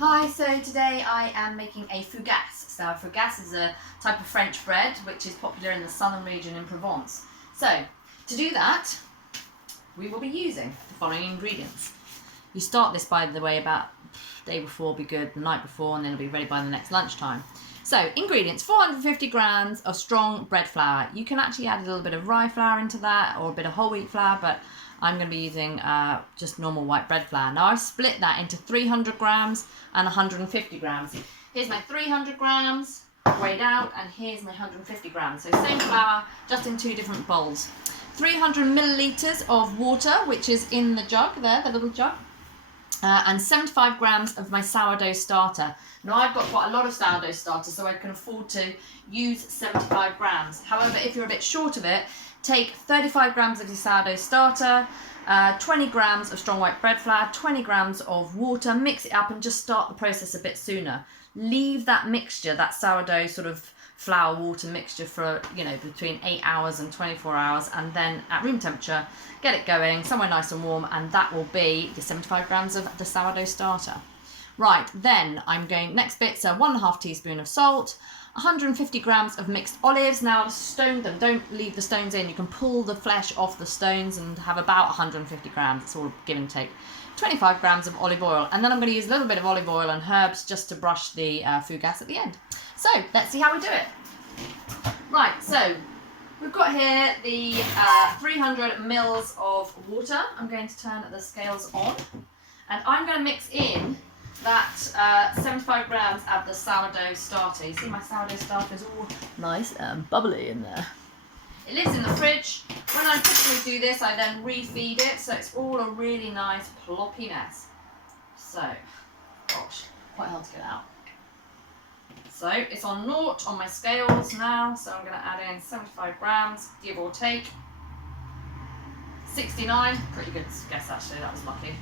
Hi, so today I am making a fougasse. So a fougasse is a type of French bread which is popular in the southern region in Provence. So to do that, we will be using the following ingredients. You start this, by the way, about the day before, be good, the night before, and then it'll be ready by the next lunchtime. So ingredients: 450 grams of strong bread flour. You can actually add a little bit of rye flour into that or a bit of whole wheat flour, but I'm going to be using just normal white bread flour. Now I've split that into 300 grams and 150 grams. Here's my 300 grams weighed out, and here's my 150 grams. So same flour, just in two different bowls. 300 millilitres of water, which is in the jug there, the little jug. And 75 grams of my sourdough starter. Now I've got quite a lot of sourdough starter, so I can afford to use 75 grams. However, if you're a bit short of it, take 35 grams of your sourdough starter, 20 grams of strong white bread flour, 20 grams of water, mix it up and just start the process a bit sooner. Leave that mixture, that sourdough sort of flour water mixture for, between 8 hours and 24 hours, and then at room temperature, get it going somewhere nice and warm, and that will be the 75 grams of the sourdough starter. Right, then I'm going, next bit, so 1.5 teaspoon of salt, 150 grams of mixed olives. Now I've stoned them, don't leave the stones in. You can pull the flesh off the stones and have about 150 grams. It's all give and take. 25 grams of olive oil, and then I'm going to use a little bit of olive oil and herbs just to brush the fougasse at the end. So let's see how we do it. Right, so we've got here the 300 mils of water. I'm going to turn the scales on, and I'm going to mix in that 75 grams of the sourdough starter. You see my sourdough starter is all nice and bubbly in there. It lives in the fridge. When I typically do this, I then refeed it, so it's all a really nice ploppy mess. So, gosh, quite hard to get out. So it's on 0 on my scales now, so I'm going to add in 75 grams, give or take. 69, pretty good guess actually, that was lucky.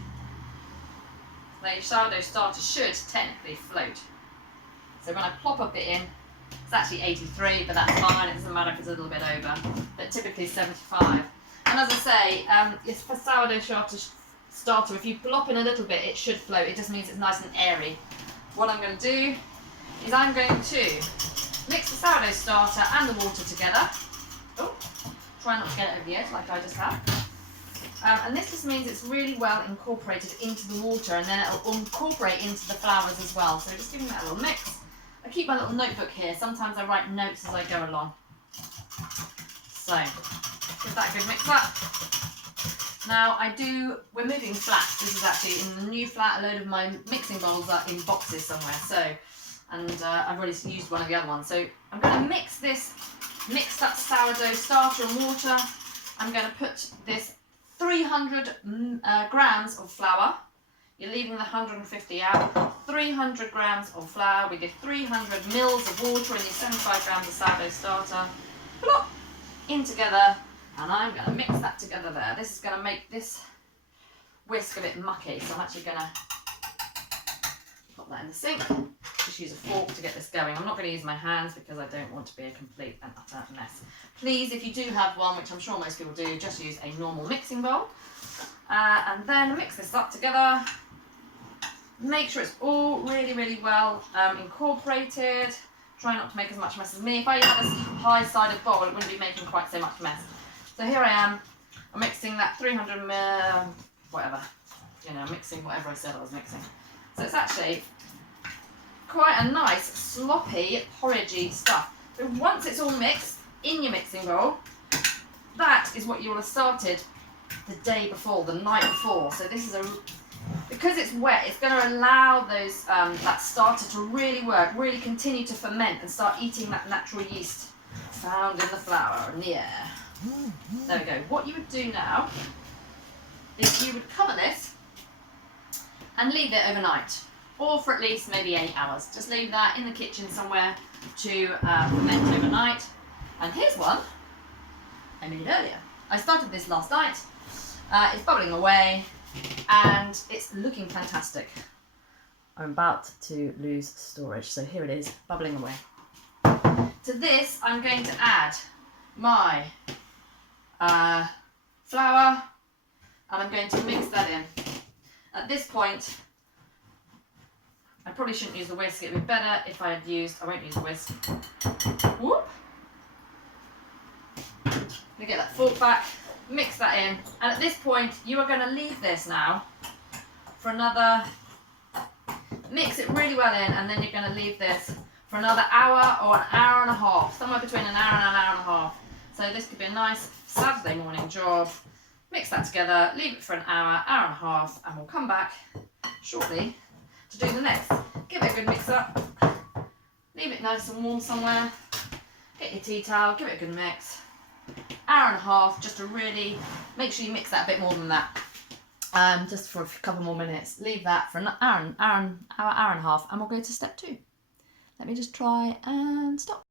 Now your sourdough starter should technically float. So when I plop a bit in, it's actually 83, but that's fine, it doesn't matter if it's a little bit over, but typically 75. And as I say, for sourdough starter, if you plop in a little bit, it should float. It just means it's nice and airy. What I'm going to do is I'm going to mix the sourdough starter and the water together. Oh, try not to get it over the edge like I just have. And this just means it's really well incorporated into the water, and then it'll incorporate into the flours as well. So just giving that a little mix. I keep my little notebook here. Sometimes I write notes as I go along. So give that a good mix up. Now we're moving flats. This is actually in the new flat. A load of my mixing bowls are in boxes somewhere. So, and I've already used one of the other ones. So I'm going to mix this mixed up sourdough starter and water. I'm going to put this 300 grams of flour. You're leaving the 150 out. 300 grams of flour with your 300 mils of water and your 75 grams of sourdough starter. Plop in together, and I'm going to mix that together there. This is going to make this whisk a bit mucky, so I'm actually going to put that in the sink. Just use a fork to get this going. I'm not going to use my hands because I don't want to be a complete and utter mess. Please, if you do have one, which I'm sure most people do, just use a normal mixing bowl. And then mix this up together. Make sure it's all really, really well incorporated. Try not to make as much mess as me. If I had a high-sided bowl, it wouldn't be making quite so much mess. So here I am. I'm mixing that 300 whatever. Mixing whatever I said I was mixing. So it's actually quite a nice, sloppy, porridgey stuff. So once it's all mixed in your mixing bowl, that is what you will have started the day before, the night before. So this is because it's wet, it's going to allow those that starter to really work, really continue to ferment and start eating that natural yeast found in the flour and the air. There we go. What you would do now is you would cover this and leave it overnight, or for at least maybe 8 hours. Just leave that in the kitchen somewhere to ferment overnight. And here's one I made earlier. I started this last night. It's bubbling away and it's looking fantastic. I'm about to lose storage, so here it is, bubbling away. To this, I'm going to add my flour, and I'm going to mix that in. At this point, I probably shouldn't use the whisk. It'd be better if I had used, I won't use the whisk. Whoop. I'm going to get that fork back, mix that in, and at this point you are going to leave this now for another, mix it really well in, and then you're going to leave this for another hour or an hour and a half, somewhere between an hour and an hour and a half. So this could be a nice Saturday morning job. Mix that together, leave it for an hour, hour and a half, and we'll come back shortly to do the next. Give it a good mix up, leave it nice and warm somewhere, get your tea towel, give it a good mix. Hour and a half, just to really make sure you mix that a bit more than that. Just for a couple more minutes. Leave that for an hour and a half, and we'll go to step 2. Let me just try and stop.